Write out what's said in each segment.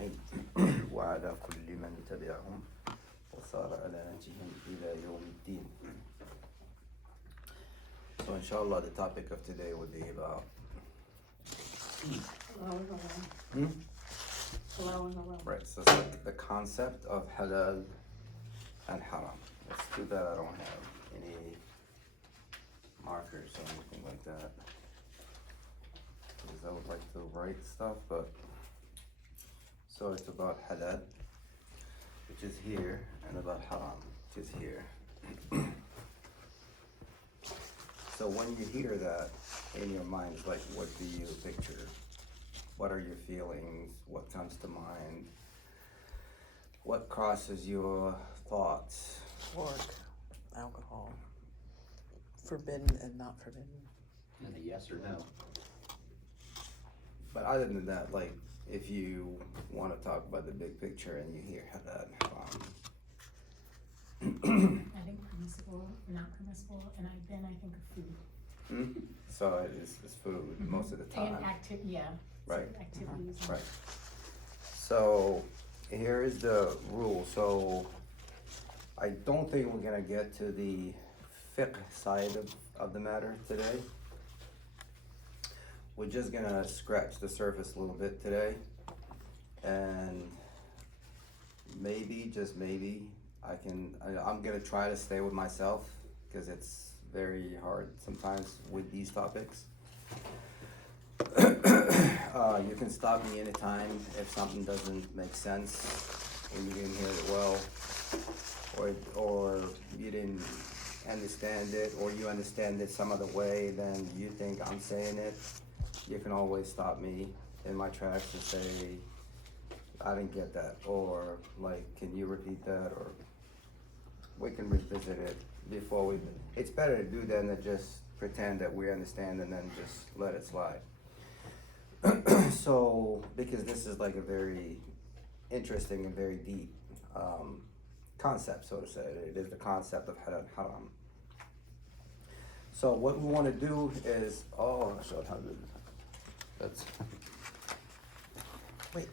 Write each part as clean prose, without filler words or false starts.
أجمعين وعلى كل من تبعهم وصار على نهجهم إلى يوم الدين. So inshallah the topic of today would be about right, so it's like the concept of halal and haram. It's too bad I don't have any markers or anything like that, because I would like to write stuff, but so it's about halal, which is here, and about haram, which is here. So when you hear that in your mind, it's like, what do you picture? What are your feelings? What comes to mind? What crosses your thoughts? Pork, alcohol, forbidden and not forbidden. And a yes or no. But other than that, like, if you want to talk about the big picture and you hear halal, I think permissible, not permissible, and then I think of food. so it's food most of the time. And yeah. Right. Activities. Right. So here is the rule. So I don't think we're gonna get to the fiqh side of the matter today. We're just gonna scratch the surface a little bit today, and maybe, just maybe, I'm gonna try to stay with myself, because it's very hard sometimes with these topics. You can stop me anytime if something doesn't make sense, or you didn't hear it well, or you didn't understand it, or you understand it some other way than you think I'm saying it. You can always stop me in my tracks and say, I didn't get that, or like, can you repeat that, or we can revisit it before it's better to do that than to just pretend that we understand and then just let it slide. So, because this is like a very interesting and very deep concept, so to say. It is the concept of halal haram. So what we want to do is, that's Wait.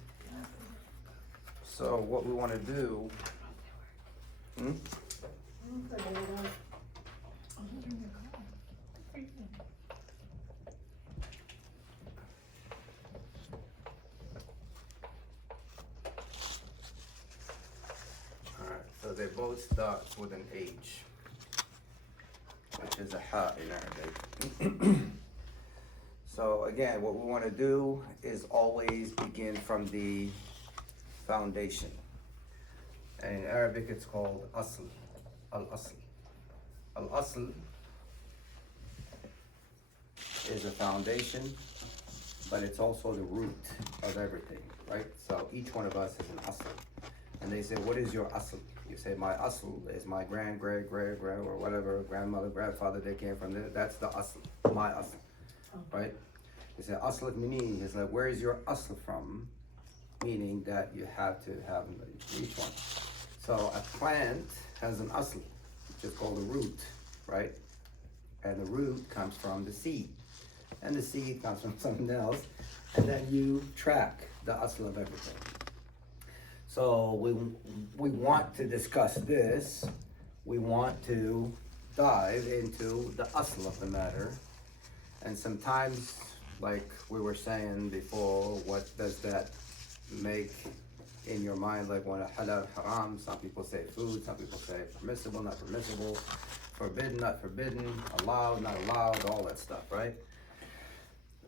so what we want to do, so they both start with an H, which is a ha in Arabic. So again, what we want to do is always begin from the foundation. And in Arabic it's called asl, al-asl. Al-asl is a foundation, but it's also the root of everything, right? So each one of us is an asl. And they say, what is your asl? You say, my asl is my grand, or whatever, grandmother, grandfather, they came from there. That's the asl, my asl, right? You say, asl mini, is like, where is your asl from? Meaning that you have to have each one. So a plant has an asl, which is called a root, right? And the root comes from the seed. And the seed comes from something else. And then you track the asl of everything. So we want to discuss this. We want to dive into the asl of the matter. And sometimes, like we were saying before, what does that make in your mind? Like when a halal haram, some people say food, some people say permissible, not permissible, forbidden, not forbidden, allowed, not allowed, all that stuff, right?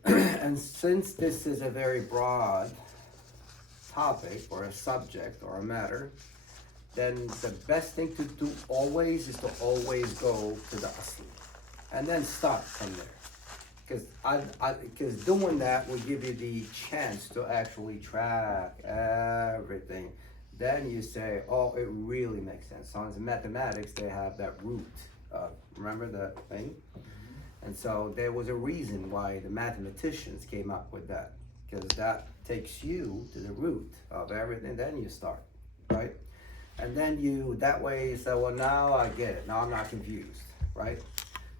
And since this is a very broad topic or a subject or a matter, then the best thing to do always is to always go to the asl and then start from there, because doing that will give you the chance to actually track everything. Then you say, oh, it really makes sense. So in mathematics they have that root, remember that thing? And so there was a reason why the mathematicians came up with that, because that takes you to the root of everything. Then you start, right? And then that way you say, well, now I get it. Now I'm not confused, right?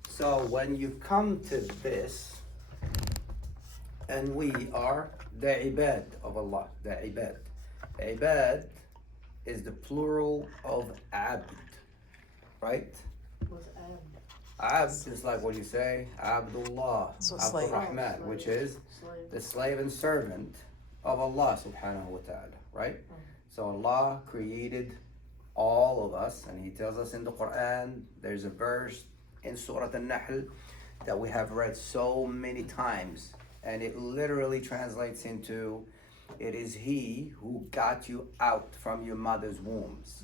So when you come to this, and we are the ibad of Allah, the ibad. Ibad is the plural of abd, right? What's ab? Abd is like what you say, Abdullah, So slave. Abdurrahman, which is Slave. the slave and servant of Allah subhanahu wa ta'ala, right? So Allah created all of us, and He tells us in the Quran, there's a verse in Surah An-Nahl that we have read so many times, and it literally translates into, it is He who got you out from your mother's wombs.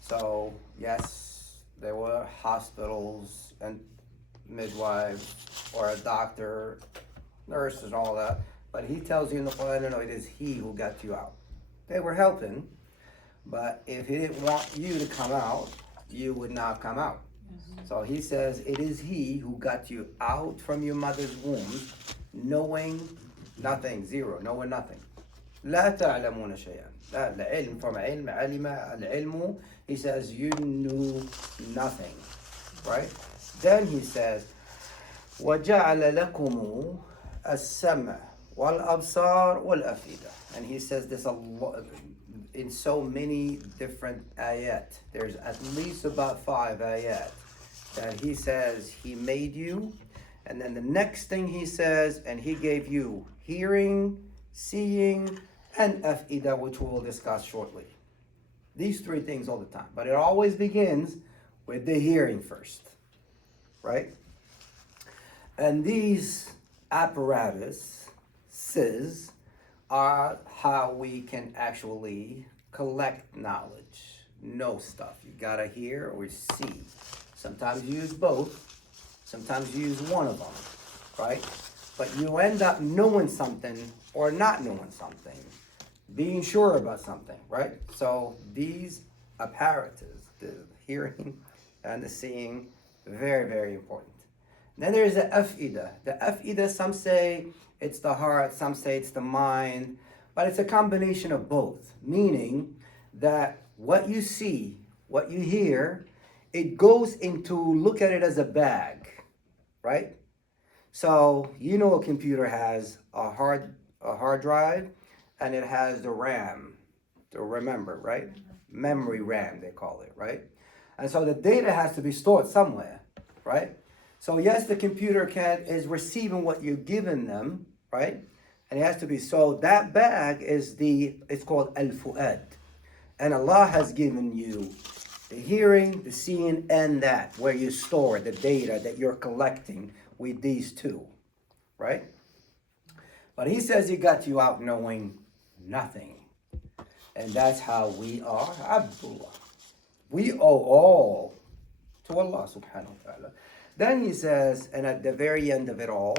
So, yes, there were hospitals and midwives or a doctor, nurses and all that, but He tells you in the Quran, no, it is He who got you out. They were helping, but if He didn't want you to come out, you would not come out. So He says, it is He who got you out from your mother's womb, knowing nothing, zero, knowing nothing. لا تعلمون شيئا. لا, العلم from علم, علم, العلم, He says, you knew nothing, right? Then He says, وَجَعَلَ لَكُمُ السَّمْعَ وَالْأَبْصَارَ وَالْأَفْئِدَةَ. And He says this a lot, in so many different ayat. There's at least about 5 ayat that He says He made you, and then the next thing He says, and He gave you hearing, seeing, and afida, which we will discuss shortly. These 3 things all the time, but it always begins with the hearing first, right? And these apparatuses are how we can actually collect knowledge, know stuff. You gotta hear or see. Sometimes you use both, sometimes you use one of them, right? But you end up knowing something or not knowing something, being sure about something, right? So these apparatus, the hearing and the seeing, very, very important. Then there's the afida. The afida, some say it's the heart, some say it's the mind, but it's a combination of both, meaning that what you see, what you hear, it goes into, look at it as a bag, right? So you know a computer has a hard drive, and it has the RAM, to remember, right? Memory RAM, they call it, right? And so the data has to be stored somewhere, right? So yes, the computer is receiving what you're giving them, right? And it has to be, so that bag is it's called al-fu'ad. And Allah has given you the hearing, the seeing, and that, where you store the data that you're collecting with these 2, right? But He says He got you out knowing nothing. And that's how we are Abdullah. We owe all to Allah subhanahu wa ta'ala. Then He says, and at the very end of it all,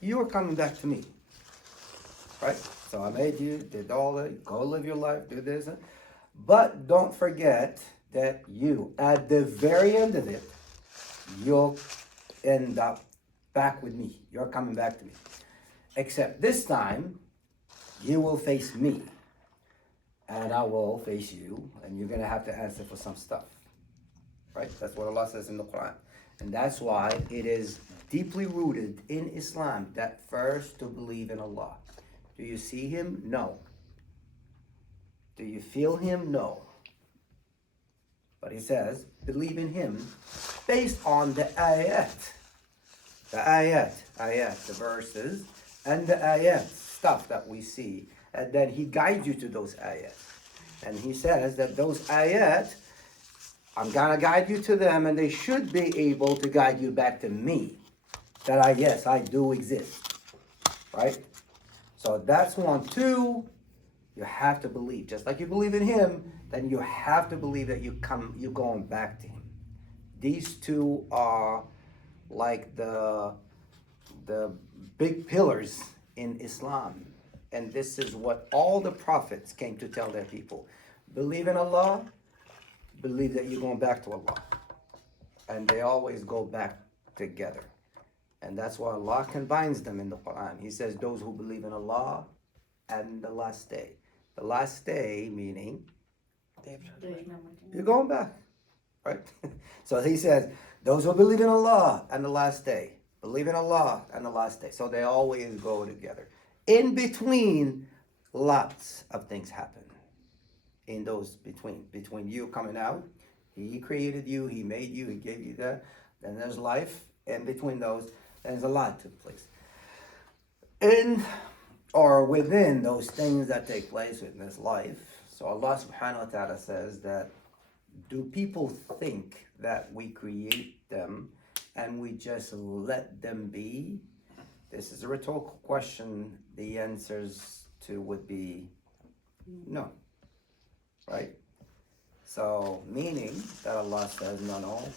you are coming back to me, right? So I made you, did all that, go live your life, do this. But don't forget that you, at the very end of it, you'll end up back with me. You're coming back to me. Except this time, you will face me. And I will face you. And you're going to have to answer for some stuff. Right? That's what Allah says in the Quran. And that's why it is deeply rooted in Islam that first to believe in Allah. Do you see Him? No. Do you feel Him? No. But He says, believe in Him based on the ayat. The ayat, the verses, and the ayat, stuff that we see. And then He guides you to those ayat. And He says that those ayat, I'm gonna guide you to them, and they should be able to guide you back to me. That I do exist. Right? So that's 1. 2, you have to believe. Just like you believe in Him, then you have to believe that you're going back to Him. These 2 are like the big pillars in Islam. And this is what all the prophets came to tell their people. Believe in Allah, believe that you're going back to Allah. And they always go back together. And that's why Allah combines them in the Quran. He says, those who believe in Allah and the last day. The last day meaning you're going back, right? So He says, those who believe in Allah and the last day. Believe in Allah and the last day. So they always go together. In between lots of things happen in those between you coming out. He created you, he made you, he gave you that. Then there's life, and between those, there's a lot took place. In or within those things that take place in this life. So Allah subhanahu wa ta'ala says that, do people think that we create them and we just let them be? This is a rhetorical question. The answers to would be no. Right? So, meaning that Allah says, no,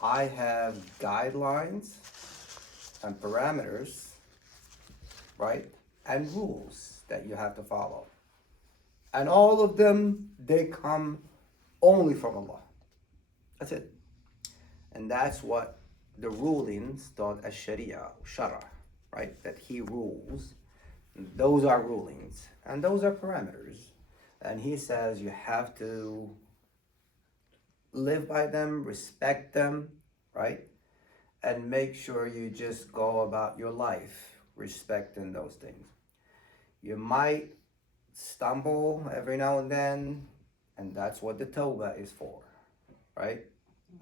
I have guidelines and parameters, right? And rules that you have to follow. And all of them, they come only from Allah. That's it. And that's what the rulings taught as Sharia, Shara, right? That He rules. Those are rulings. And those are parameters. And He says you have to live by them, respect them, right? And make sure you just go about your life respecting those things. You might stumble every now and then, and that's what the Tawbah is for, right?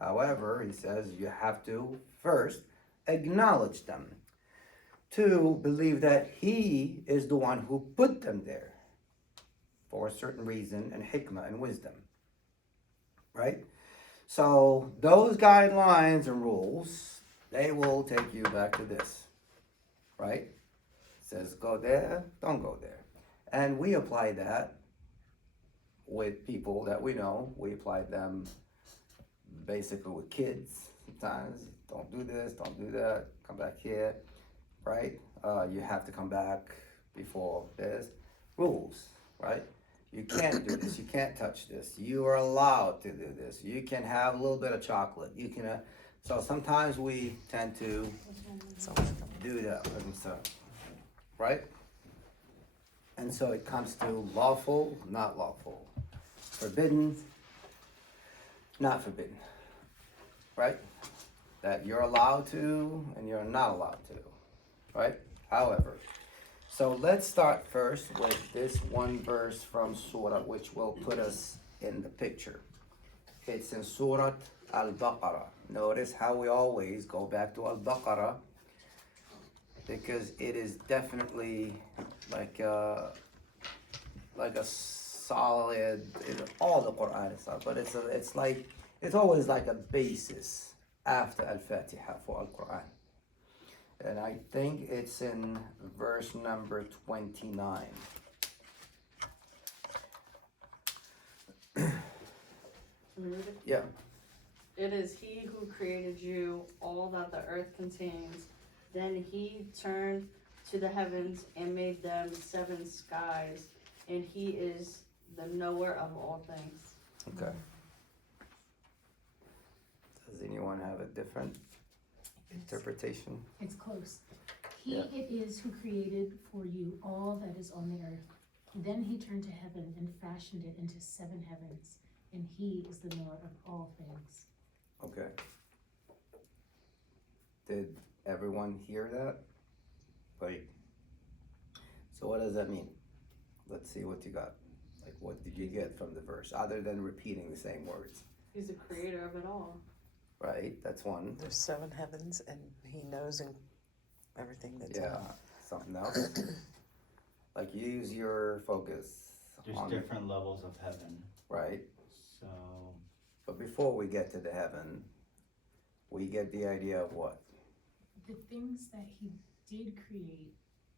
However, He says you have to first acknowledge them, to believe that He is the one who put them there for a certain reason and hikmah and wisdom, right? So those guidelines and rules, they will take you back to this, right? It says go there, don't go there. And we apply that with people that we know. We apply them basically with kids sometimes. Don't do this, don't do that, come back here, right? You have to come back before this. Rules, right? You can't do this. You can't touch this. You are allowed to do this. You can have a little bit of chocolate. You can. So sometimes we tend to do that, and so, right? And so it comes to lawful, not lawful, forbidden, not forbidden, right? That you're allowed to and you're not allowed to, right? However. So let's start first with this one verse from Surah, which will put us in the picture. It's in Surah Al-Baqarah. Notice how we always go back to Al-Baqarah, because it is definitely like a solid, all the Quran is solid, but it's always like a basis after Al-Fatiha for Al-Quran. And I think it's in verse number 29. Yeah. It is He who created you, all that the earth contains. Then He turned to the heavens and made them 7 skies, and He is the knower of all things. Okay. Does anyone have a different interpretation? It's close. He Yeah. it is who created for you all that is on the earth. Then He turned to heaven and fashioned it into 7 heavens, and He is the knower of all things. Okay. Did everyone hear that? Like, so what does that mean? Let's see what you got. Like, what did you get from the verse, other than repeating the same words? He's the creator of it all. Right, that's one. There's 7 heavens, and He knows everything that's in Yeah, them. something else. Like, use your focus There's on, different levels of heaven. right? So But before we get to the heaven, we get the idea of what? The things that He did create,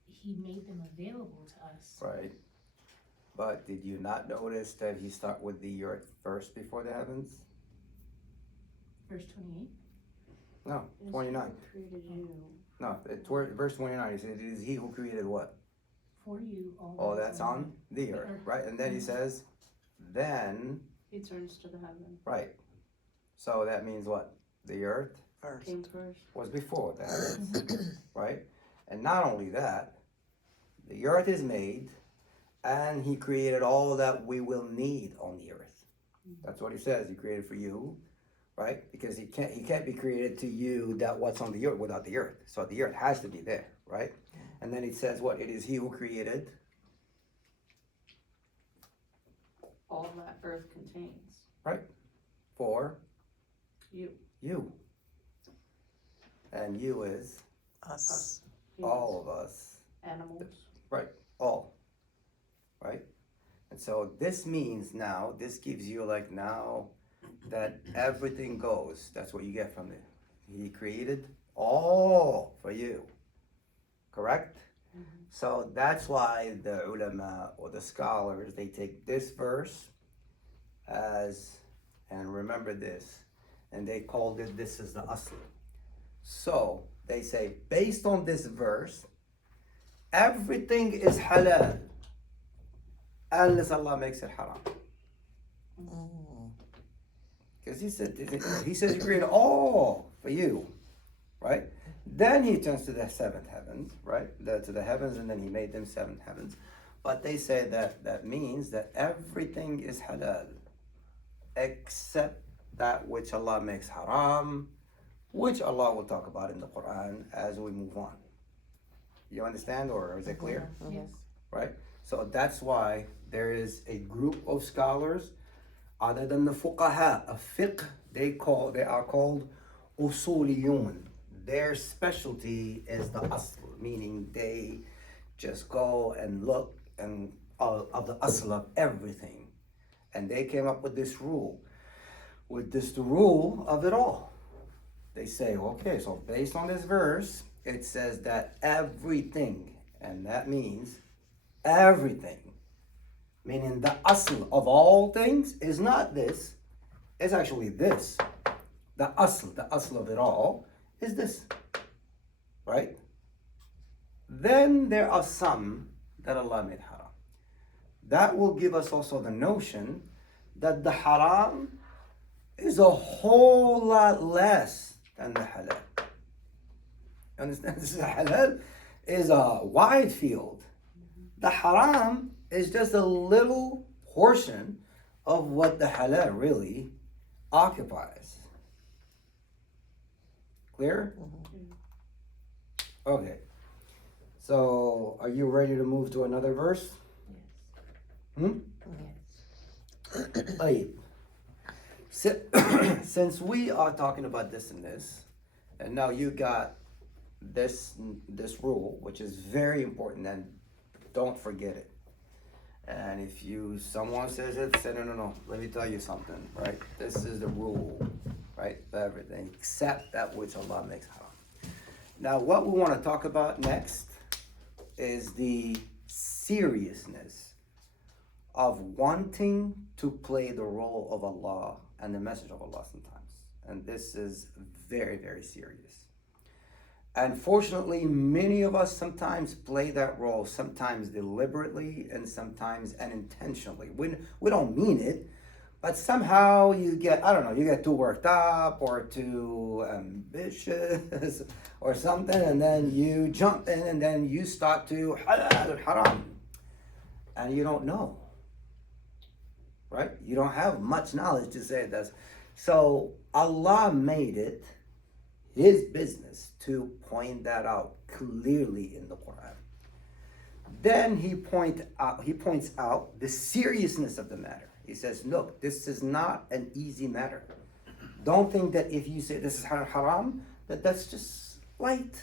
He made them available to us. Right? But did you not notice that He start with the earth first before the heavens? Verse 28. No, It is 29. He who created you. No, verse 29, He said, it is He who created what? For you all. Oh, that is that's on the earth, right? And then He says, then, He turns to the heaven. right. So that means what? The earth First. Came first. was before the heavens, right? And not only that, the earth is made, and He created all that we will need on the earth. That's what He says. He created for you, right? Because He can't be created to you that what's on the earth without the earth. So the earth has to be there, right? And then He says what? It is He who created all that earth contains. For You. you. And you is Us. all of us. Animals. All. Right? And so this means now, this gives you like now that everything goes. That's what you get from it. He created all for you. Correct? So that's why the ulama or the scholars, they take this verse as, and remember this, and they called it, this is the asl. So they say, based on this verse, everything is halal unless Allah makes it haram. Because he says he created all for you, right? Then he turns to the seventh heavens, right? To the heavens, and then he made them seven heavens. But they say that means that everything is halal except that which Allah makes haram, which Allah will talk about in the Quran as we move on. You understand, or is it clear? Yes. Right? So that's why there is a group of scholars other than the fuqaha of fiqh, they are called usuliyun. Their specialty is the asl, meaning they just go and look and of the asl of everything. And they came up with this rule. The rule of it all. They say, okay, so based on this verse, it says that everything, and that means everything, meaning the asl of all things is not this, it's actually this. The asl of it all is this, right? Then there are some that Allah made haram. That will give us also the notion that the haram is a whole lot less than the halal. Understand? This is halal is a wide field. The haram is just a little portion of what the halal really occupies. Clear? Okay. So, are you ready to move to another verse? Yes. Since we are talking about this and this, and now you got this rule, which is very important, and don't forget it. And if someone says it, say no, let me tell you something, right? This is the rule, right? For everything except that which Allah makes haram. Now, what we want to talk about next is the seriousness of wanting to play the role of Allah and the message of Allah sometimes. And this is very, very serious. Unfortunately, many of us sometimes play that role, sometimes deliberately and sometimes unintentionally. We don't mean it, but somehow you get too worked up or too ambitious or something, and then you jump in and then you start to halal haram. And you don't know, right? You don't have much knowledge to say this. So Allah made it His business to point that out clearly in the Quran. Then he points out the seriousness of the matter. He says, look, this is not an easy matter. Don't think that if you say this is haram, that's just light.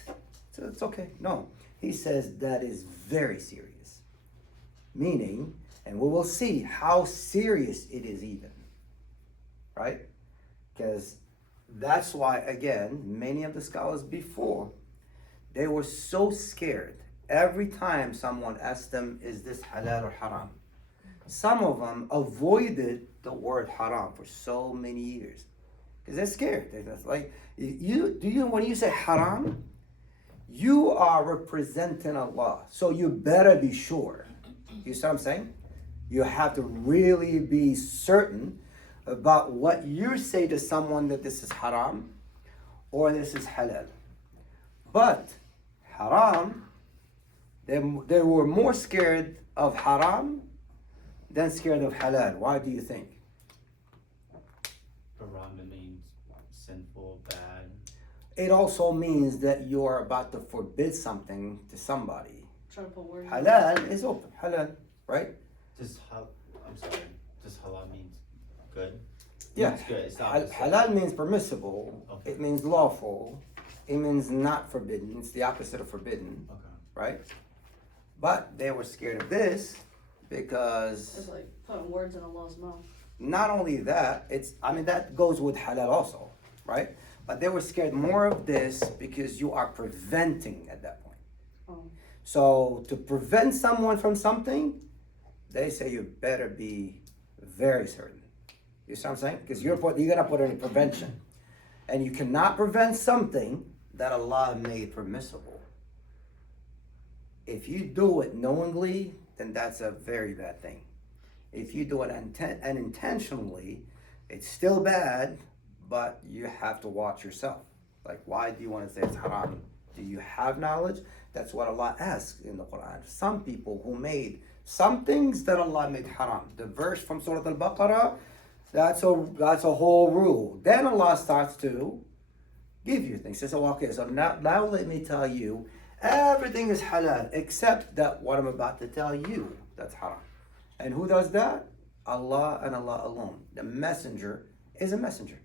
So it's okay. No. He says that is very serious. Meaning, and we will see how serious it is even. Right? Because that's why, again, many of the scholars before, they were so scared every time someone asked them, is this halal or haram? Some of them avoided the word haram for so many years because they're scared. They're just like, when you say haram, you are representing Allah. So you better be sure. You see what I'm saying? You have to really be certain about what you say to someone, that this is haram or this is halal. But haram, they were more scared of haram than scared of halal. Why do you think? Haram means sinful, bad. It also means that you are about to forbid something to somebody. Try to put words. Halal is open. Halal, right? Just how, I'm sorry. Just halal means good? Yeah. It's good. It's the Hal- opposite. Halal means permissible. Okay. It means lawful. It means not forbidden. It's the opposite of forbidden, Okay. right? But they were scared of this It's because like putting words in Allah's mouth. not only that, that goes with halal also, right? But they were scared more of this because you are preventing at that point. Oh. So to prevent someone from something, they say you better be very certain. You see what I'm saying? Because you're gonna put in prevention, and you cannot prevent something that Allah made permissible. If you do it knowingly, then that's a very bad thing. If you do it unintentionally, it's still bad, but you have to watch yourself. Like, why do you want to say it's haram? Do you have knowledge? That's what Allah asks in the Quran. Some people who made some things that Allah made haram. The verse from Surah Al-Baqarah, that's a whole rule. Then Allah starts to give you things. He says, oh, okay, so now let me tell you, everything is halal except that what I'm about to tell you, that's haram. And who does that? Allah and Allah alone. The messenger is a messenger.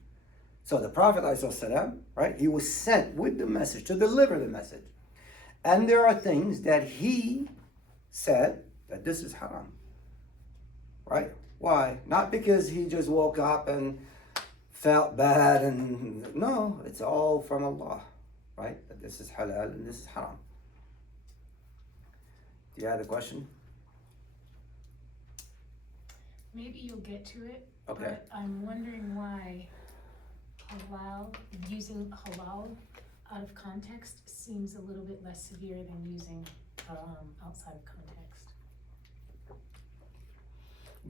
So the Prophet ﷺ, right, he was sent with the message to deliver the message. And there are things that he said that this is haram. Right? Why? Not because he just woke up and felt bad and no, it's all from Allah. Right? That this is halal and this is haram. Do you have a question? Maybe you'll get to it, Okay. but I'm wondering why halal, using halal out of context seems a little bit less severe than using haram outside of context.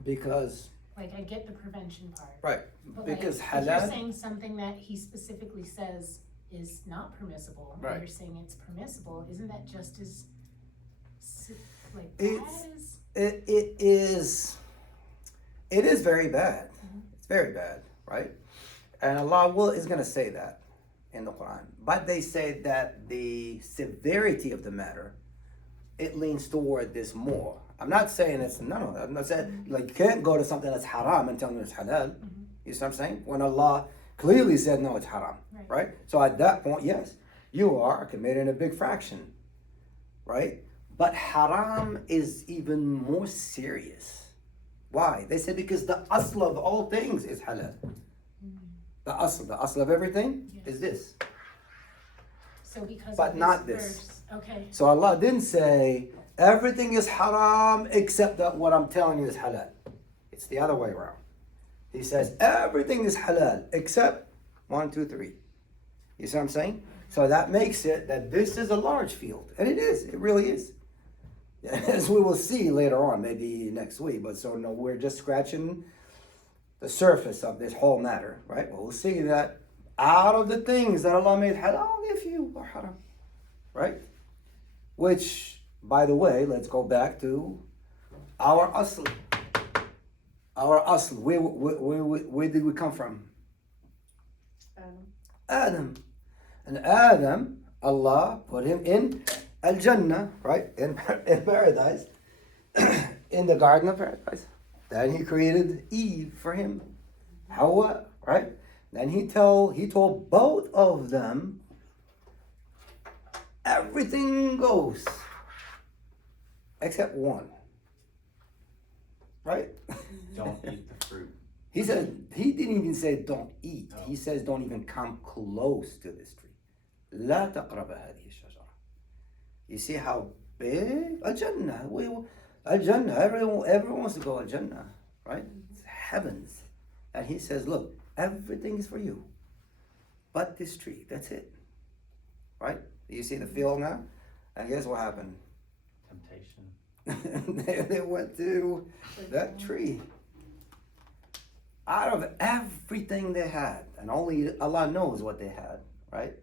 Because, Like, I get the prevention part. right, But because like, if you're halal, saying something that he specifically says is not permissible, Right. and you're saying it's permissible, isn't that just as, like, It's- bad as? it is very bad. Mhm. It's very bad, right? And Allah is going to say that in the Quran. But they say that the severity of the matter, it leans toward this more. I'm not saying it's, no, I'm not saying, like, you can't go to something that's haram and tell me it's halal. You see what I'm saying? When Allah clearly said, no, it's haram, right? So at that point, yes, you are committing a big fraction, right? But haram is even more serious. Why? They say because the asl of all things is halal. The asl of everything is this. So because But of this not this. verse, okay, So Allah didn't say everything is haram except that what I'm telling you is halal. It's the other way around. He says everything is halal except 1, 2, 3. You see what I'm saying? So that makes it that this is a large field. And it is. It really is. As we will see later on, maybe next week. But so no, we're just scratching the surface of this whole matter, right? Well, we'll see that out of the things that Allah made halal, if you are haram, right? Which, by the way, let's go back to our asl. Our asl. Where did we come from? Adam. And Adam, Allah put him in Al-Jannah, right? In paradise. In the Garden of Paradise. Then he created Eve for him. Hawa, right? Then he told both of them, everything goes. Except one. Right? Don't eat the fruit. He said, he didn't even say don't eat. Oh. He says don't even come close to this tree. لا تقرب هذه الشجرة. You see how big? Al-Jannah. Al-Jannah. Everyone wants to go Al-Jannah, right? It's heavens. And he says, look, everything is for you. But this tree, that's it. Right? You see the field now? And guess what happened? Temptation. they went to that tree. Out of everything they had, and only Allah knows what they had, right?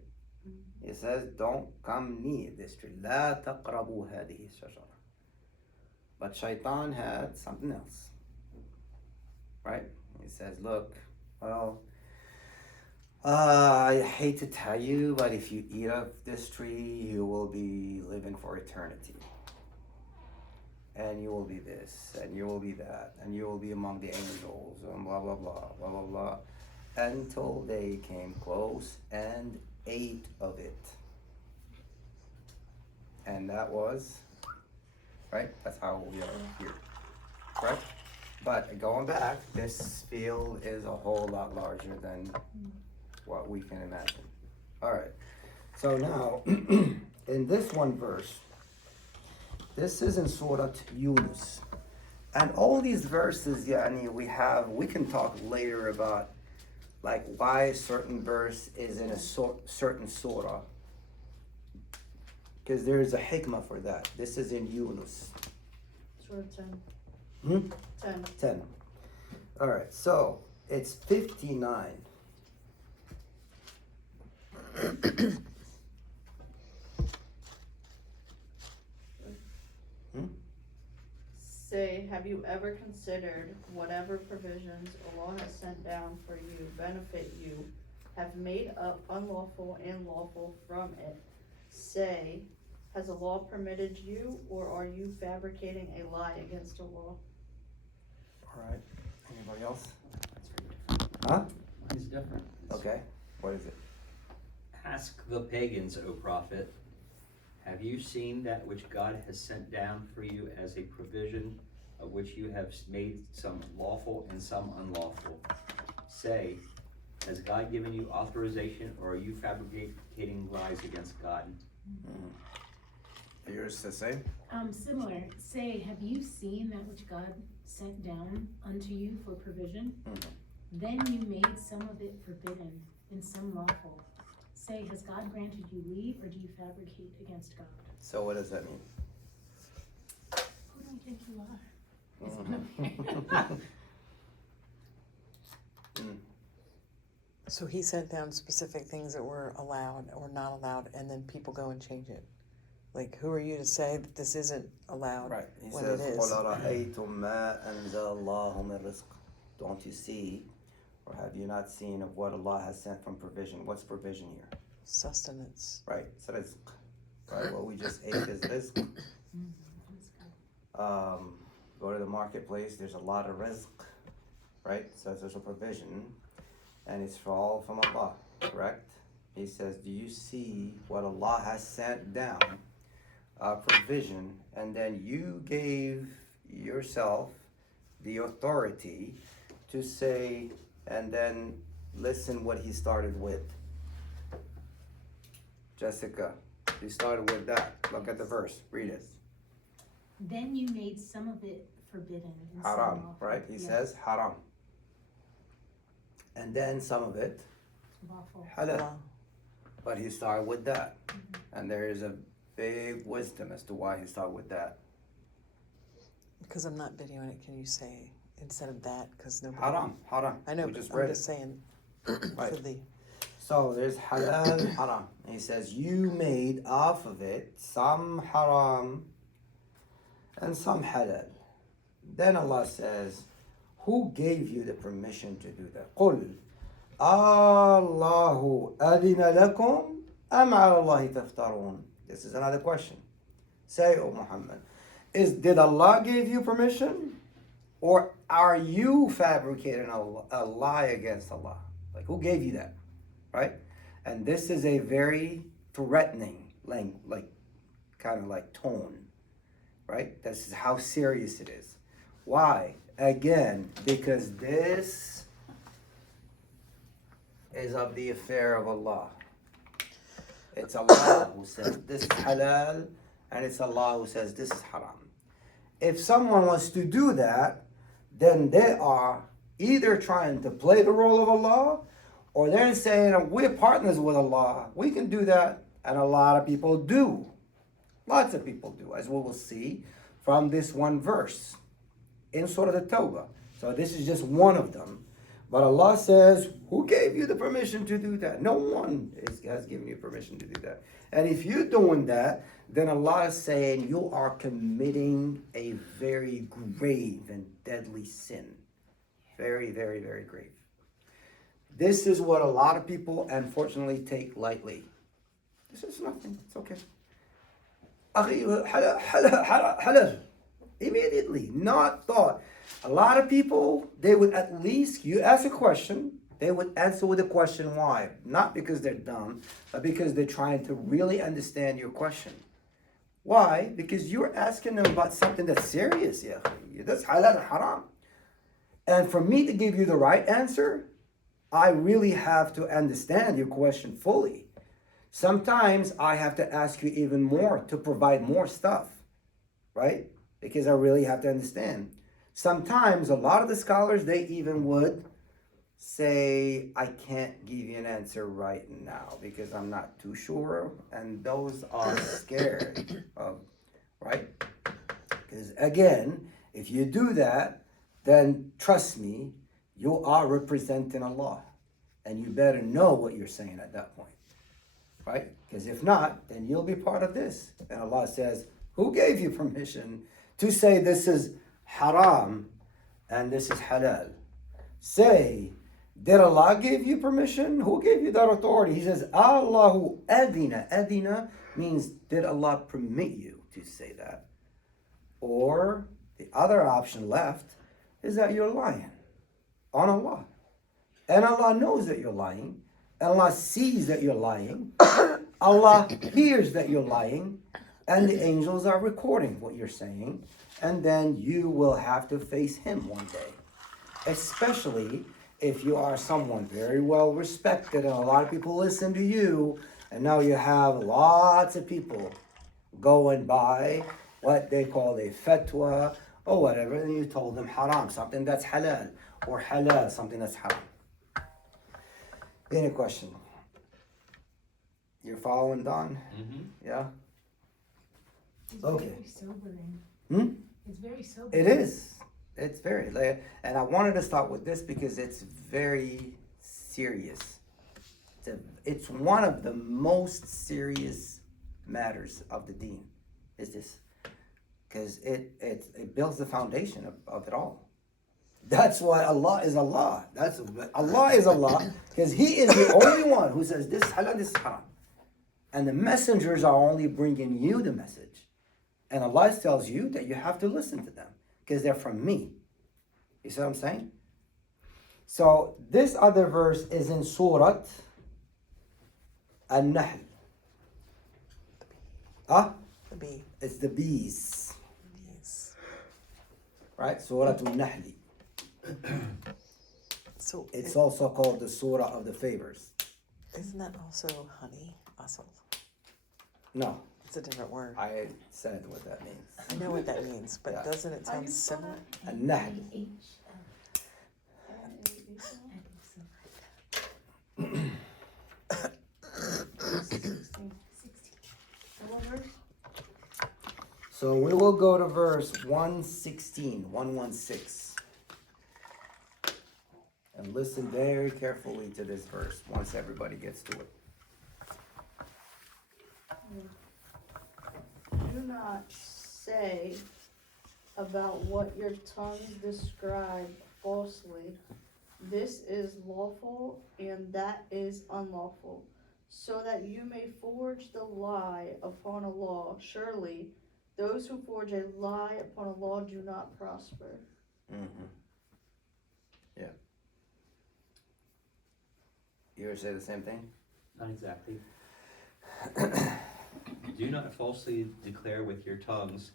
He says, don't come near this tree. لا تقربوا هذه الشجرة. But Shaitan had something else, right? He says, look, well, I hate to tell you, but if you eat of this tree, you will be living for eternity. and you will be this, and you will be that, and you will be among the angels, and blah blah blah blah blah blah, until they came close and ate of it. And that was, right? That's how we are here, correct? But going back, this field is a whole lot larger than what we can imagine. All right. So now, in this one verse, this is in Surah Yunus. And all these verses, we can talk later about like why a certain verse is in a certain surah. Because there is a hikmah for that. This is in Yunus. Surah 10. 10. 10. All right, so it's 59. Say, have you ever considered whatever provisions Allah has sent down for you benefit you, have made up unlawful and lawful from it? Say, has Allah permitted you, or are you fabricating a lie against Allah? All right, anybody else? That's very different. Huh? Mine's different. Okay, what is it? Ask the pagans, O prophet, have you seen that which God has sent down for you as a provision, of which you have made some lawful and some unlawful? Say, has God given you authorization, or are you fabricating lies against God? Yours the same? Similar. Say, have you seen that which God sent down unto you for provision? Then you made some of it forbidden and some lawful. Say, has God granted you leave, or do you fabricate against God? So what does that mean? Who do I think you are? So he sent down specific things that were allowed or not allowed, and then people go and change it. Like, who are you to say that this isn't allowed? Right. He when says, it is. قُلْ أَرَأَيْتُم مَا أَنزَلَ اللَّهُ مِن رِزْقٍ. Don't you see, or have you not seen of what Allah has sent from provision? What's provision here? Sustenance. Right. So rizq. Right. What we just ate is rizq. Go to the marketplace. There's a lot of rizq. Right. So there's a provision, and it's all from Allah. Correct. He says, do you see what Allah has sent down? Provision, and then you gave yourself the authority to say, and then listen what he started with. Jessica, he started with that. Look at the verse. Read it. Then you made some of it forbidden and some Haram, lawful. right? He Yeah, says haram. And then some of it lawful. halal. Wow. But he started with that. And there is a big wisdom as to why he started with that. Because I'm not videoing it, can you say instead of that? Because nobody. Haram. I know, We but just I'm read just it. saying. Right. For the. So there's halal, haram. And he says, you made off of it some haram and some halal. Then Allah says, who gave you the permission to do that? قُلْ Allahu adina lakum am ala Allahi taftarun. This is another question. Say, O Muhammad, did Allah give you permission? Or are you fabricating a lie against Allah? Like, who gave you that? Right? And this is a very threatening, kind of like tone. Right? This is how serious it is. Why? Again, because this is of the affair of Allah. It's Allah who says this is halal, and it's Allah who says this is haram. If someone wants to do that, then they are either trying to play the role of Allah, or they're saying, we're partners with Allah. We can do that, and a lot of people do. Lots of people do, as we will see from this one verse in Surah At-Tawbah. So this is just one of them. But Allah says, who gave you the permission to do that? No one has given you permission to do that. And if you're doing that, then Allah is saying you are committing a very grave and deadly sin. Very, very, very grave. This is what a lot of people, unfortunately, take lightly. This is nothing. It's okay. Halal. Immediately, not thought. A lot of people, they would at least, you ask a question, they would answer with a question why. Not because they're dumb, but because they're trying to really understand your question. Why? Because you're asking them about something that's serious. Yeah, that's halal haram. And for me to give you the right answer, I really have to understand your question fully. Sometimes I have to ask you even more to provide more stuff, right? Because I really have to understand. Sometimes a lot of the scholars, they even would say, I can't give you an answer right now because I'm not too sure. And those are scared of, right? Because again, if you do that, then trust me, you are representing Allah. And you better know what you're saying at that point, right? Because if not, then you'll be part of this. And Allah says, who gave you permission to say this is haram and this is halal? Say, did Allah give you permission? Who gave you that authority? He says, Allahu adina. Adina means, did Allah permit you to say that? Or the other option left is that you're lying on Allah. And Allah knows that you're lying. And Allah sees that you're lying. Allah hears that you're lying. And the angels are recording what you're saying. And then you will have to face Him one day. Especially if you are someone very well respected and a lot of people listen to you. And now you have lots of people going by what they call a fatwa or whatever. And you told them haram, something that's halal. Or halal, something that's haram. Any question? You're following, Don? Mm-hmm. Yeah? It's Okay. very sobering. Hmm? It's very sobering. It is. It's very, and I wanted to start with this because it's very serious. It's one of the most serious matters of the deen, is this. Because it builds the foundation of it all. That's why Allah is Allah. Allah is Allah because He is the only one who says this is halal, this is haram. And the messengers are only bringing you the message. And Allah tells you that you have to listen to them because they're from me. You see what I'm saying? So this other verse is in Surah An-Nahl. The bee. It's the bees. Yes. Right? Surah An-Nahl. So It's also called the Surah of the Favors. isn't that also honey? Asal. No, It's a different word. I said what that means. I know what that means, but Yeah. doesn't it How sound you spell similar? An-Nahl. So we will go to verse 116, 116. And listen very carefully to this verse once everybody gets to it. Do not say about what your tongues describe falsely. This is lawful and that is unlawful, so that you may forge the lie upon a law. Surely those who forge a lie upon a law do not prosper. Mm-hmm. Yeah. You ever say the same thing? Not exactly. Do not falsely declare with your tongues,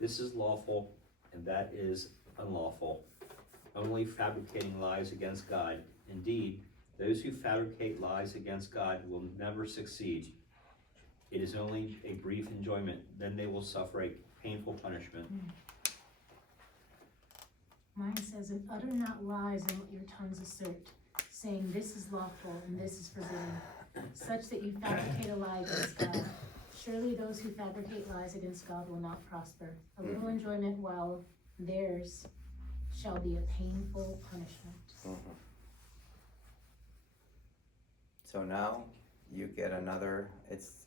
this is lawful and that is unlawful, only fabricating lies against God. Indeed, those who fabricate lies against God will never succeed. It is only a brief enjoyment, then they will suffer a painful punishment. Mine says, and utter not lies in what your tongues assert, saying this is lawful and this is forbidden, such that you fabricate a lie against God. Surely those who fabricate lies against God will not prosper. A little enjoyment, while theirs shall be a painful punishment. Mm-hmm. So now you get another, it's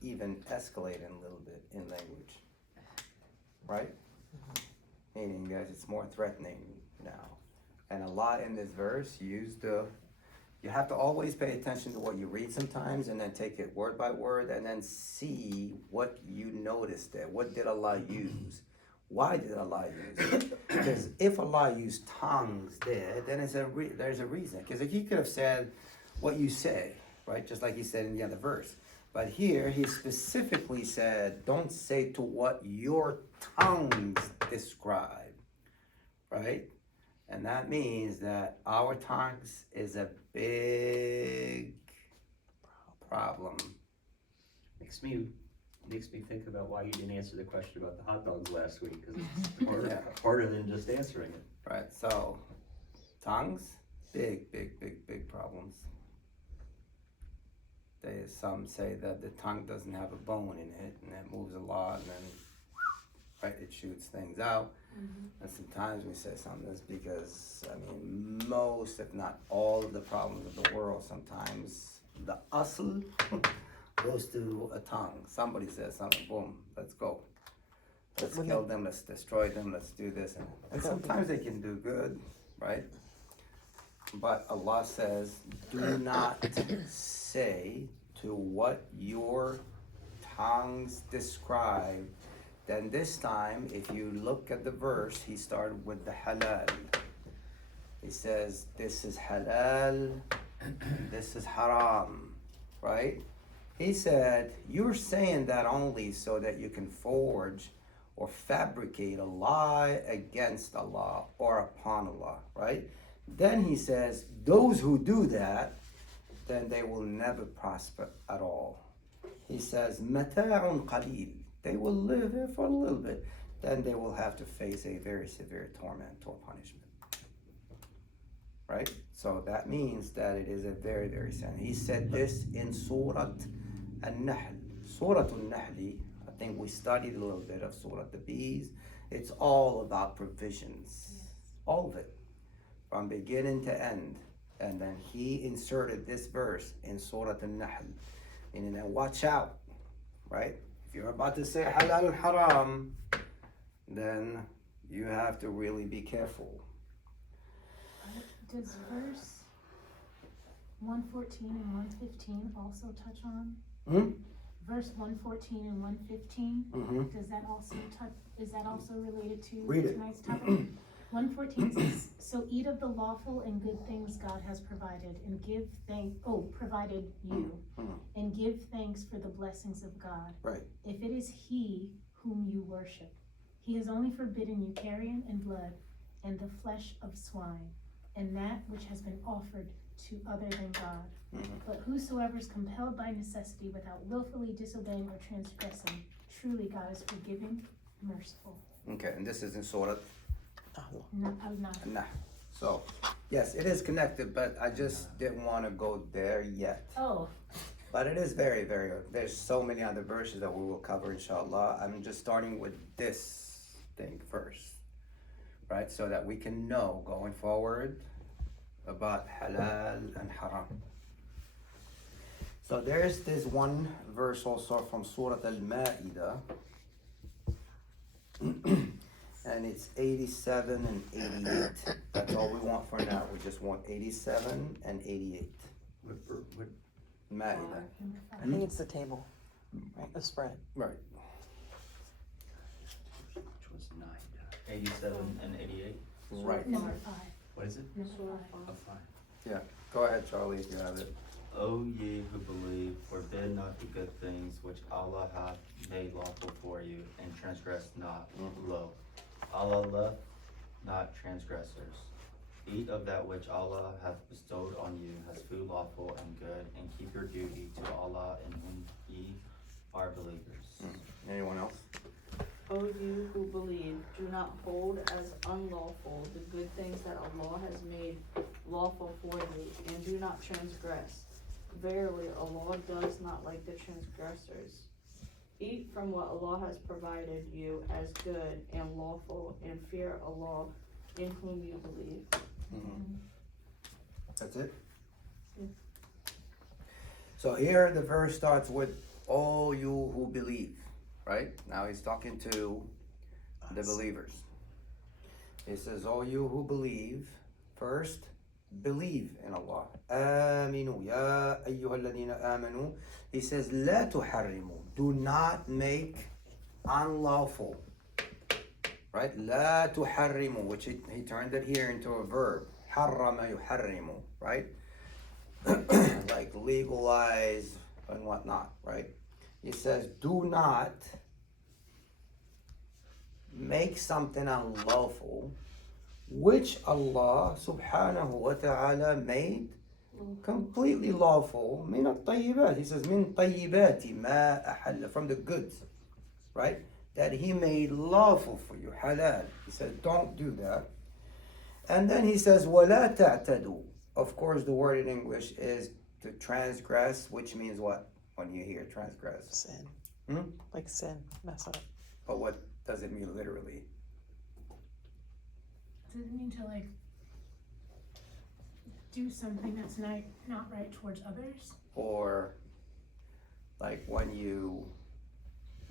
even escalating a little bit in language, right? Meaning, guys, it's more threatening now. And Allah in this verse used the You have to always pay attention to what you read sometimes and then take it word by word and then see what you noticed there. What did Allah use? Why did Allah use it? Because if Allah used tongues there, then there's a reason. Because He could have said what you say, right? Just like He said in the other verse. But here He specifically said, don't say to what your tongues describe, right? And that means that our tongues is a big problem. Makes me think about why you didn't answer the question about the hot dogs last week, because it's harder, harder than just answering it. Right, so tongues, big problems. Some say that the tongue doesn't have a bone in it and it moves a lot and then right, it shoots things out. And sometimes we say something that's because, I mean, most, if not all of the problems of the world, sometimes the asl goes to a tongue. Somebody says something, boom, let's go. Let's kill them, let's destroy them, let's do this. And sometimes they can do good, right? But Allah says, do not say to what your tongues describe. Then this time, if you look at the verse, He started with the halal. He says, this is halal, this is haram, right? He said, you're saying that only so that you can forge or fabricate a lie against Allah or upon Allah, right? Then He says, those who do that, then they will never prosper at all. He says, mata'un qalil. They will live here for a little bit. Then they will have to face a very severe torment or punishment. Right? So that means that it is a very, very sin. He said this in Surah An-Nahl. Surah An-Nahl, I think we studied a little bit of Surah the Bees. It's all about provisions. All of it. From beginning to end. And then He inserted this verse in Surah An-Nahl. And then watch out. Right? If you're about to say Halal Haram, then you have to really be careful. Does verse 114 and 115 also touch on? Verse 114 and 115, does that also touch, is that also related to tonight's topic? 114 says, so eat of the lawful and good things God has provided and give provided you, and give thanks for the blessings of God. Right. If it is He whom you worship, He has only forbidden you carrion and blood and the flesh of swine, and that which has been offered to other than God. But whosoever is compelled by necessity without willfully disobeying or transgressing, truly God is forgiving, merciful. Okay, and this is in Surah Al-Nahl. Nah. So, yes, it is connected, but I just didn't want to go there yet. Oh, But it is very, very, there's so many other verses that we will cover, inshallah. I'm just starting with this thing first, right? So that we can know going forward about halal and haram. So there's this one verse also from Surah Al-Ma'idah. And it's 87 and 88. That's all we want for now. We just want 87 and 88. What Ma'idah. I think it's the table, right? The spread. Right. which was 87 and 88? Right. number 5. What is it? Number Surah 5. Oh, 5. Go ahead, Charlie, if you have it. O ye who believe, forbid not the good things which Allah hath made lawful for you, and transgress not. Lo, Allah loveth not transgressors. Eat of that which Allah hath bestowed on you as food lawful and good, and keep your duty to Allah in whom ye are believers. Anyone else? O you who believe, do not hold as unlawful the good things that Allah has made lawful for you, and do not transgress. Verily, Allah does not like the transgressors. Eat from what Allah has provided you as good and lawful, and fear Allah in whom you believe. That's it? Yeah. So here the verse starts with, "O you who believe," right? Now he's talking to the believers. He says, "O you who believe, first believe in Allah. آمنوا يا أيها الذين آمنوا. He says لا تحرموا. Do not make unlawful. Right? لا تحرموا, which he turned it here into a verb. حرم يحرم. Right? Like legalize and whatnot. Right? He says do not make something unlawful which Allah subhanahu wa ta'ala made completely lawful. من الطيبات. He says من طيبات ما أحل, from the goods, right? That he made lawful for you, halal. He says don't do that. And then he says ولا تعتدوا. Of course the word in English is to transgress, which means what when you hear transgress? Sin. Like sin, mess up. But what does it mean literally? Does it mean to like do something that's not right towards others? Or like when you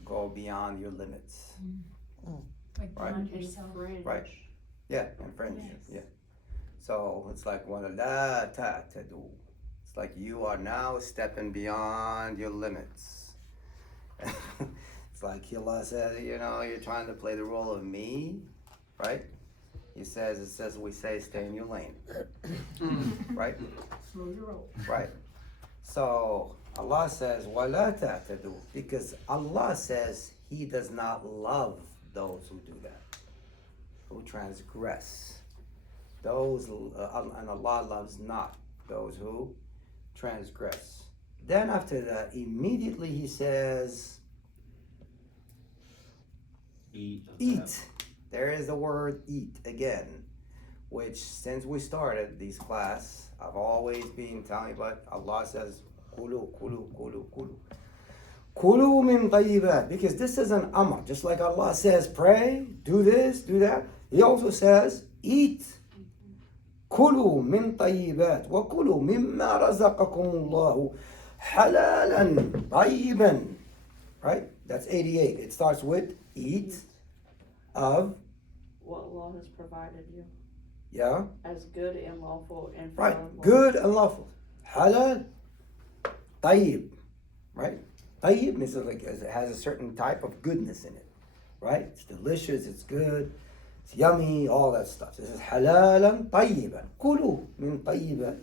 go beyond your limits. Like Right. beyond yourself? Right. Yeah, infringe. Yes. Yeah. So it's like وَلَا تَعْتَدُوا. It's like you are now stepping beyond your limits. It's like Allah says, you know, you're trying to play the role of me, right? It says we say stay in your lane. Right? Slow your roll. Right. So Allah says وَلَا تَعْتَدُوا, because Allah says he does not love those who do that, who transgress. Those and Allah loves not those who transgress. Then after that, immediately he says eat. There is the word eat again, which since we started this class, I've always been telling you about. Allah says kulu kulu kulu kulu kulu min tayyibat, because this is an amr. Just like Allah says pray, do this, do that, he also says eat. كلوا من طيبات وكلوا مما رزقكم الله حلالا طيبا. Right? That's 88. It starts with eat of What Allah has provided you yeah, as good and lawful and right, from Allah. good and lawful. Halal طيب. Right? طيب means like it has a certain type of goodness in it. Right? It's delicious, it's good, it's yummy, all that stuff. This is حلالا طيبا. كلوا من طيبات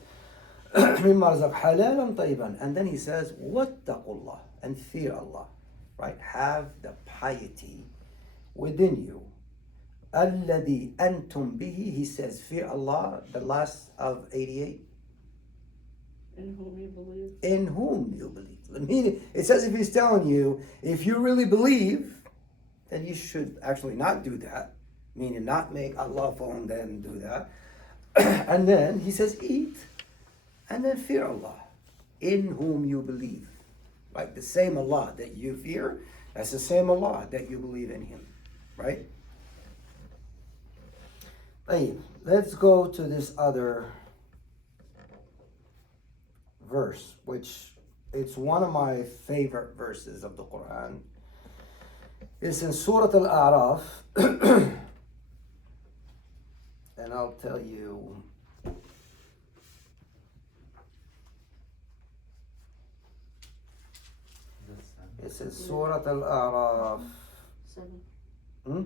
مما رزق حلالا طيبا. And then he says واتقوا الله, and fear Allah. Right? Have the piety within you. الذي أنتم به. He says fear Allah, the last of 88. In whom you believe. In whom you believe. Meaning, it says if he's telling you, if you really believe, then you should actually not do that. Meaning not make Allah phone then do that. And then he says eat. And then fear Allah. In whom you believe. Like the same Allah that you fear, that's the same Allah that you believe in him. Right? Hey, let's go to this other verse, which it's one of my favorite verses of the Quran. It's in Surah Al-A'raf. And I'll tell you it's in Surah Al-A'raf. 7. Hmm?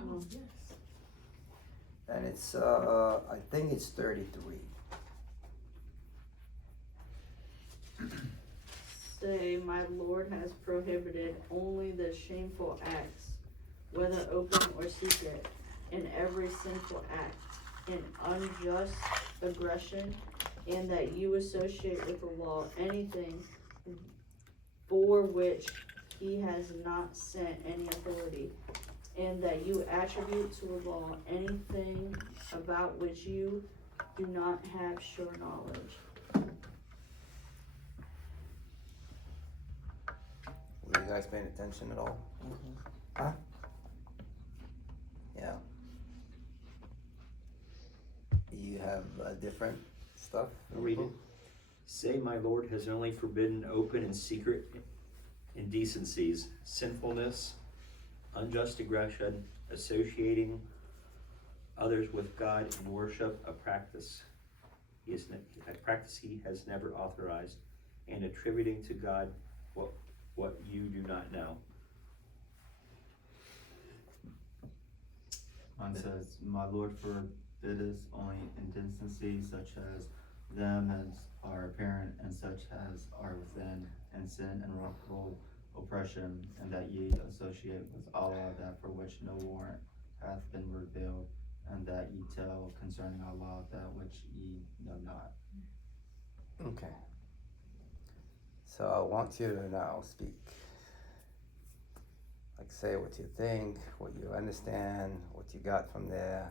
Oh, yes. And it's I think it's 33. Say, my Lord has prohibited only the shameful acts, whether open or secret, and every sinful act, and unjust aggression, and that you associate with the law anything for which he has not sent any authority, and that you attribute to the law anything about which you do not have sure knowledge. Were you guys paying attention at all? Huh? Yeah. You have different stuff? I'll read it. Say, my Lord has only forbidden open and secret indecencies, sinfulness, unjust aggression, associating others with God in worship, a practice a practice he has never authorized, and attributing to God what you do not know. Mine says, my Lord forbiddeth only indecency such as them as are apparent and such as are within, and sin and wrongful oppression, and that ye associate with Allah that for which no warrant hath been revealed, and that ye tell concerning Allah that which ye know not. Okay. So I want you to now speak. Like say what you think, what you understand, what you got from there,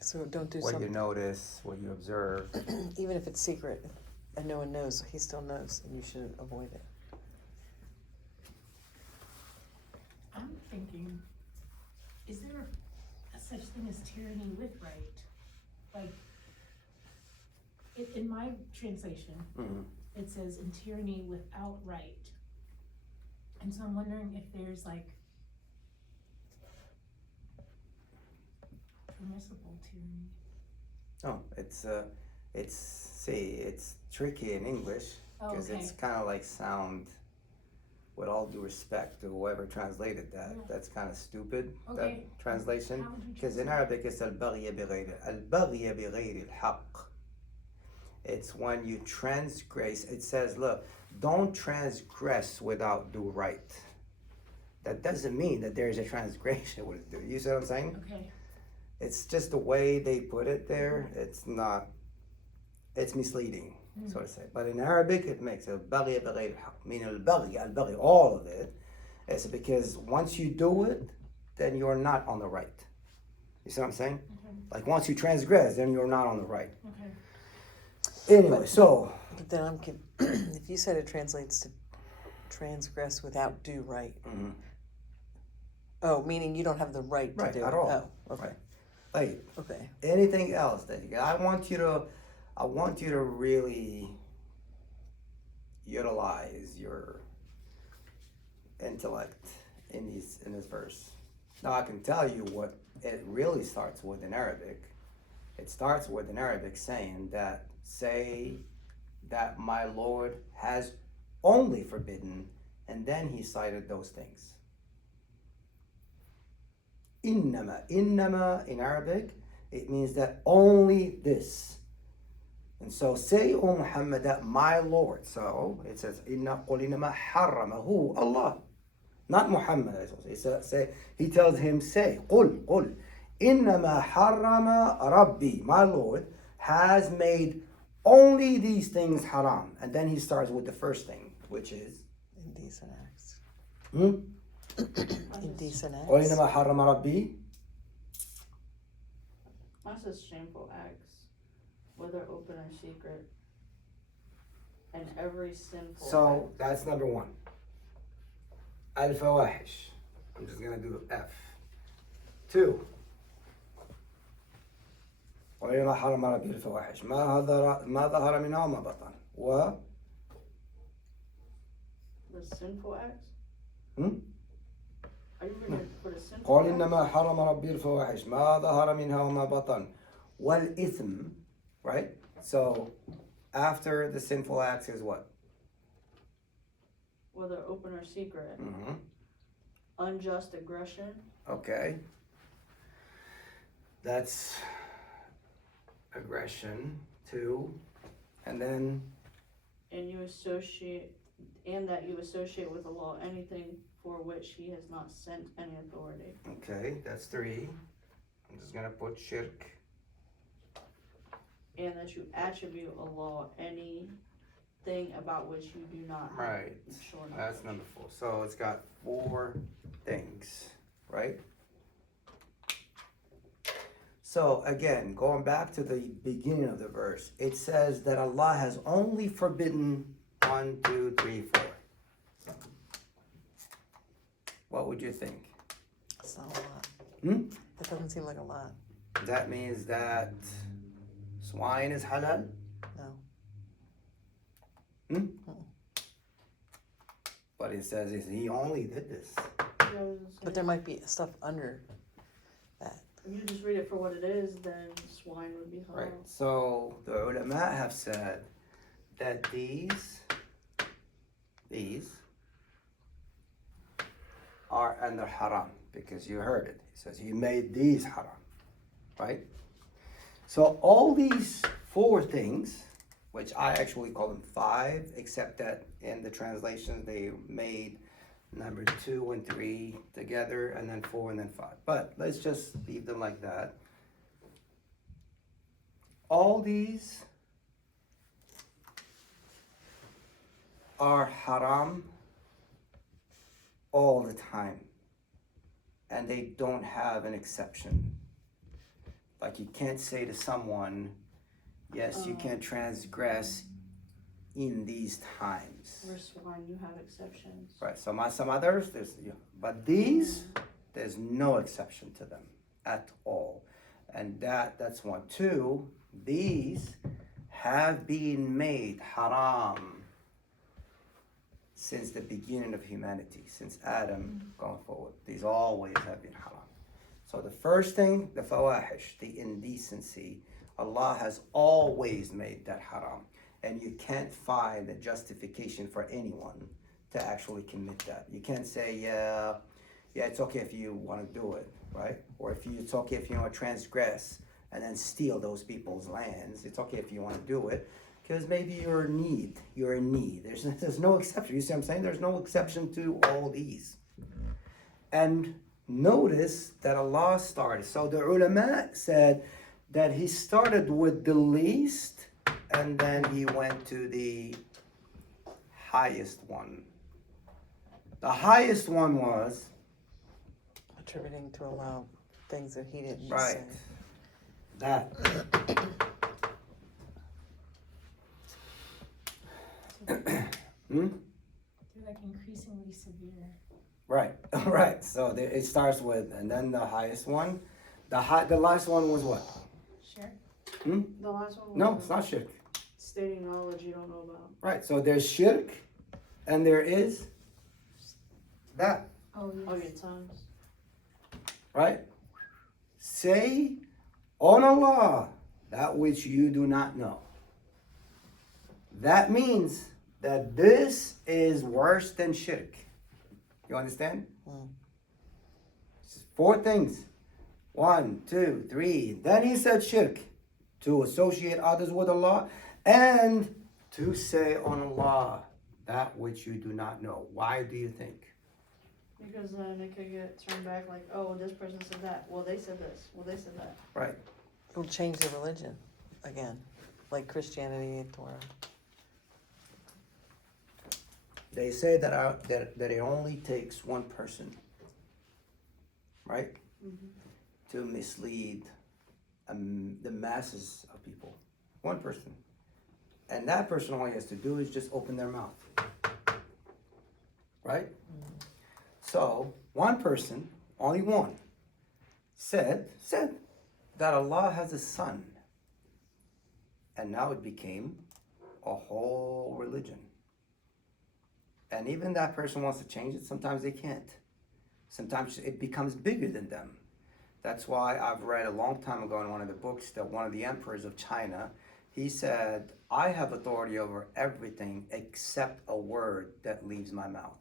So don't do what you something, notice, what you observe. even if it's secret and no one knows, he still knows, and you should avoid it. I'm thinking, is there a such thing as tyranny with right? Like, in my translation, Mhm. it says in tyranny without right. And so I'm wondering if there's like permissible tyranny. Oh, it's tricky in English Oh, because okay. it's kind of like sound. With all due respect to whoever translated that, Yeah. that's kind of stupid. Okay. That translation, How would you because in translate? Arabic it's al-baghy bighayr al-haqq. It's when you transgress. It says, look, don't transgress without due right. That doesn't mean that there's a transgression with due. You see what I'm saying? Okay. It's just the way they put it there. It's not. It's misleading, so to say. But in Arabic, it makes a baghy bighayr al-haqq. Meaning al-baghy, all of it. It's because once you do it, then you're not on the right. You see what I'm saying? Okay. Like once you transgress, then you're not on the right. Okay. Anyway, so But then if you said it translates to transgress without due right. Mhm. Oh, meaning you don't have the right to Right, do at it. all. Oh, okay. Right. Like Okay. anything else that you got, I want you to really utilize your intellect in this verse. Now I can tell you what it really starts with in Arabic. It starts with in Arabic saying that say that my Lord has only forbidden, and then he cited those things. Innama in Arabic, it means that only this. And so say, O Muhammad, that my Lord. So it says, Inna qul innama harramahu Allah. Not Muhammad. He tells him, say, qul. Innama harrama Rabbi. My Lord has made only these things haram. And then he starts with the first thing, which is Indecent acts. Hmm? Indecent acts. قل إنما حرم ربي. Mine says shameful acts, whether open or secret, and every sinful So that's number one. Al-fawahish. I'm just gonna do F. 2. قل إنما حرم ربي الفواحش ما ظهر منها وما بطن. و the sinful acts. Hmm? Are you going to put a sinful قل acts? إنما حرم ربي الفواحش ما ظهر منها وما بطن. والإثم. Right? So after the sinful acts is what? Whether open or secret, Mm-hmm. unjust aggression, Okay. That's aggression, 2. And then and that you associate with the law anything for which he has not sent any authority. okay, that's 3. I'm just gonna put shirk. And that you attribute a law anything about which you do not have Right. sure knowledge. That's number 4. So it's got 4 things, right? So again, going back to the beginning of the verse, it says that Allah has only forbidden 1, 2, 3, 4. What would you think? It's not a lot. Hmm? That doesn't seem like a lot. That means that swine is halal? No. Hmm? But it says he only did this. Yeah, I was gonna But say, there might be stuff under that. If you just read it for what it is, then swine would be halal. Right. So the ulama have said that these are under haram because you heard it. He says he made these haram, right? So all these 4 things, which I actually call them 5, except that in the translations they made number 2 and 3 together, and then 4 and then 5. But let's just leave them like that. All these are haram all the time, and they don't have an exception. Like you can't say to someone, yes, you can transgress in these times. Where swine, you have exceptions. Right, some others, but these, there's no exception to them at all. And that's 1. 2, these have been made haram since the beginning of humanity, since Adam going forward. These always have been haram. So the first thing, the fawahish, the indecency, Allah has always made that haram. And you can't find a justification for anyone to actually commit that. You can't say, yeah, it's okay if you want to do it, right? Or it's okay if you want to transgress and then steal those people's lands. It's okay if you want to do it, because maybe you're in need. There's no exception. You see what I'm saying? There's no exception to all these. And notice that Allah started. So the ulama said that he started with the least, and then he went to the highest one. The highest one was Attributing to allow things that he didn't right. say. That. They're like increasingly severe. Right, right. So it starts with, and then the highest one. The last one was what? Sure. The last one was No, it's not shirk. stating knowledge you don't know about. Right. So there's shirk, and there is that. Oh, yes. Oh, your tongues. Right. Say on Allah that which you do not know. That means that this is worse than shirk. You understand? 4 things. 1, 2, 3. Then he said shirk, to associate others with Allah, and to say on Allah that which you do not know. Why do you think? Because then it could get turned back like, oh, this person said that. Well, they said this. Well, they said that. Right. It'll change the religion again, like Christianity and Torah. They say that it only takes one person, right, to mislead the masses of people. One person. And that person, all he has to do is just open their mouth. Right? So, one person, only one, said that Allah has a son. And now it became a whole religion. And even that person wants to change it, sometimes they can't. Sometimes it becomes bigger than them. That's why I've read a long time ago in one of the books that one of the emperors of China, he said, I have authority over everything except a word that leaves my mouth.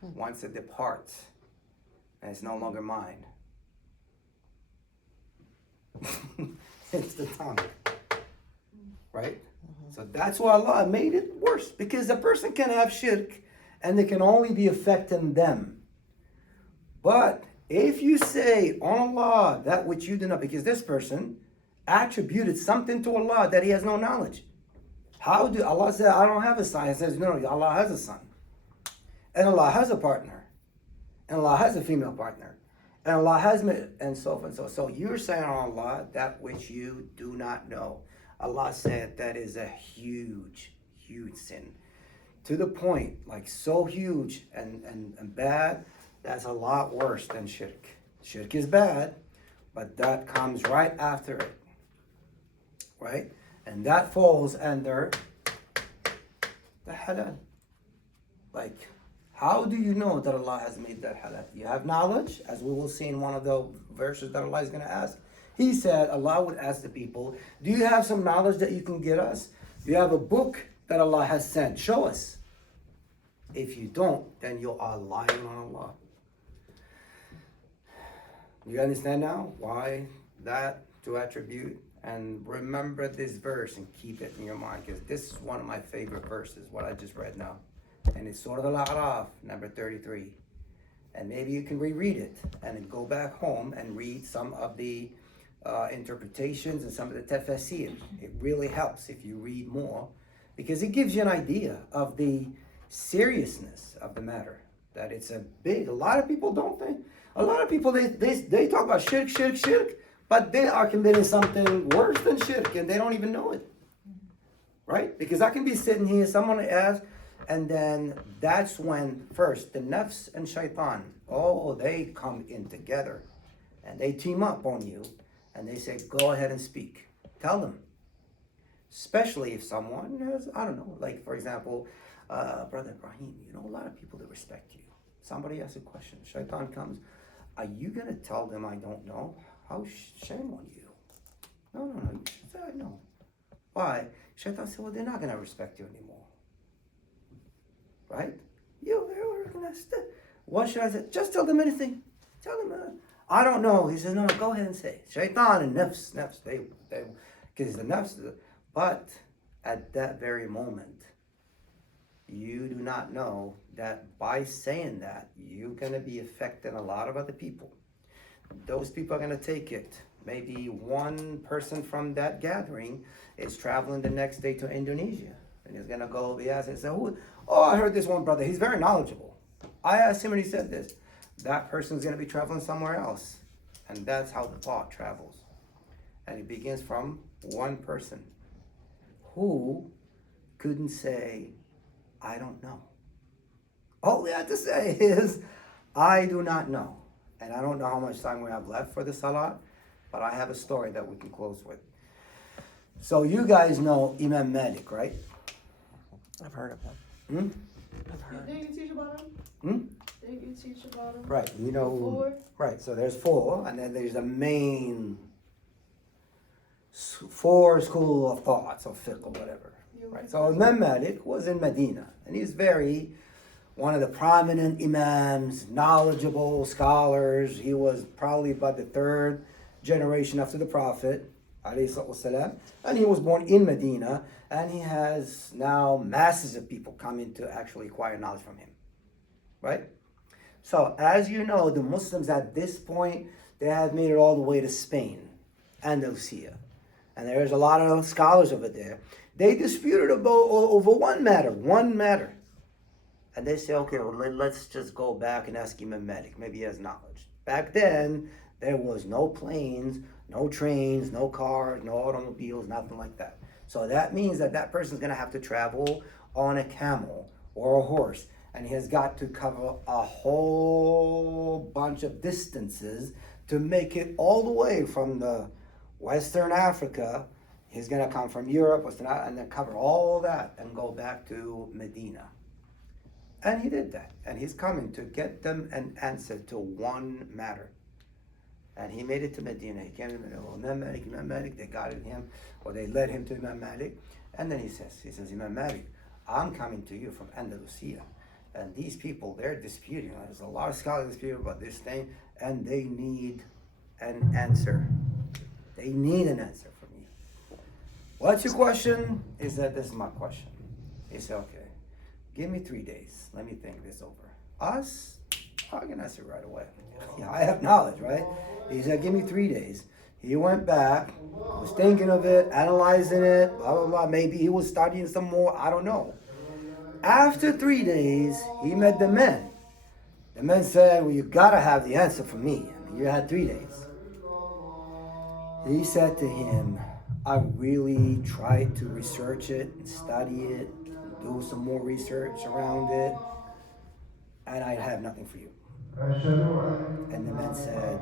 Once it departs, and it's no longer mine. It's the tongue. Right? So that's why Allah made it worse, because a person can have shirk and it can only be affecting them. But if you say on Allah that which you do not, because this person attributed something to Allah that he has no knowledge. How do Allah say, I don't have a son? He says, no, Allah has a son. And Allah has a partner. And Allah has a female partner. And Allah has, and so forth and so. So you're saying on Allah that which you do not know. Allah said that is a huge, huge sin. To the point, like so huge and bad, that's a lot worse than shirk. Shirk is bad, but that comes right after it. Right? And that falls under the halal. Like How do you know that Allah has made that halal? You have knowledge, as we will see in one of the verses that Allah is going to ask. He said, Allah would ask the people, do you have some knowledge that you can get us? Do you have a book that Allah has sent? Show us. If you don't, then you are lying on Allah. You understand now why that to attribute? And remember this verse and keep it in your mind, because this is one of my favorite verses, what I just read now. And it's Surah Halal Haram, number 33. And maybe you can reread it and then go back home and read some of the interpretations and some of the tafsir. It really helps if you read more, because it gives you an idea of the seriousness of the matter. That it's a lot of people don't think, a lot of people, they talk about shirk, but they are committing something worse than shirk and they don't even know it. Right? Because I can be sitting here, someone asks, and then that's when first the nafs and shaitan, they come in together and they team up on you and they say, go ahead and speak. Tell them. Especially if someone has, I don't know, like for example, Brother Ibrahim, you know a lot of people that respect you. Somebody asks a question, shaitan comes, are you going to tell them I don't know? How shame on you. No, you should say I know. Why? Shaitan said, well, they're not going to respect you anymore. Right? What should I say? Just tell them anything. Tell them, I don't know. He says, no, go ahead and say it. Shaitan and nafs, they, because the nafs, but at that very moment, you do not know that by saying that, you're going to be affecting a lot of other people. Those people are going to take it. Maybe one person from that gathering is traveling the next day to Indonesia. And he's going to go be asked and say, I heard this one brother. He's very knowledgeable. I asked him and he said this. That person's going to be traveling somewhere else. And that's how the thought travels. And it begins from one person who couldn't say, I don't know. All we have to say is, I do not know. And I don't know how much time we have left for the salat, but I have a story that we can close with. So you guys know Imam Malik, right? I've heard of him. I've heard. Didn't you teach about him? Didn't you teach about him? Right, you know. Four? Right, so there's four, and then there's the main four school of thoughts, of fiqh or whatever. Right, so Imam Malik was in Medina, and he's one of the prominent imams, knowledgeable scholars. He was probably about the third generation after the Prophet, ﷺ, and he was born in Medina, and he has now masses of people coming to actually acquire knowledge from him, right? So, as you know, the Muslims at this point, they have made it all the way to Spain, Andalusia, and there's a lot of scholars over there. They disputed over one matter. And they say, okay, well, let's just go back and ask Imam Malik. Maybe he has knowledge. Back then, there was no planes, no trains, no cars, no automobiles, nothing like that. So that means that person's going to have to travel on a camel or a horse. And he has got to cover a whole bunch of distances to make it all the way from the Western Africa. He's going to come from Europe, and then cover all that and go back to Medina. And he did that. And he's coming to get them an answer to one matter. And he made it to Medina. He came to Medina. Imam Malik, they guided him, or they led him to Imam Malik. And then he says, Imam Malik, I'm coming to you from Andalusia. And these people, they're disputing. There's a lot of scholars disputing about this thing, and they need an answer. They need an answer from you. What's your question? He said, this is my question. He said, okay. Give me 3 days. Let me think this over. Us? I can answer right away. Yeah, I have knowledge, right? He said, give me 3 days. He went back, was thinking of it, analyzing it, blah, blah, blah. Maybe he was studying some more. I don't know. After 3 days, he met the men. The men said, well, you got to have the answer for me. I mean, you had 3 days. He said to him, I really tried to research it and study it, do some more research around it, and I have nothing for you. And the man said,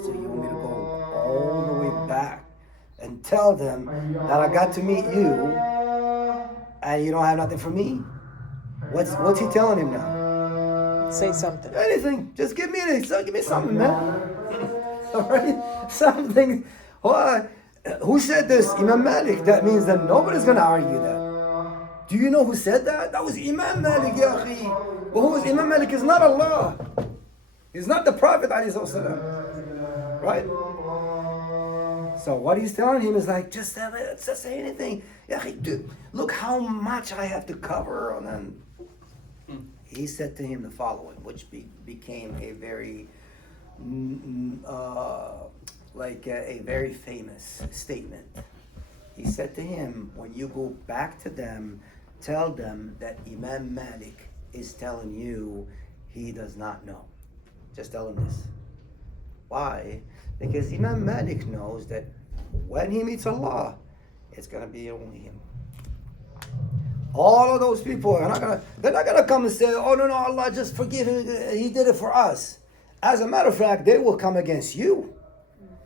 so you want me to go all the way back and tell them that I got to meet you and you don't have nothing for me? What's he telling him now? Say something. Anything. Just give me something, man. All right? Something. Why? Who said this? Imam Malik. That means that nobody's going to argue that. Do you know who said that? That was Imam Malik, ya akhi. Well, who is Imam Malik? Is not Allah. He's not the Prophet, alayhi sallam. Right? So what he's telling him is like, just say anything. Ya akhi, dude, look how much I have to cover. And then he said to him the following, which became a very, a very famous statement. He said to him, when you go back to them, tell them that Imam Malik is telling you he does not know. Just tell him this. Why? Because Imam Malik knows that when he meets Allah, it's going to be only him. All of those people they're not gonna come and say, oh no, Allah just forgive him, he did it for us. As a matter of fact, they will come against you.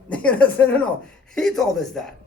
No, he told us that.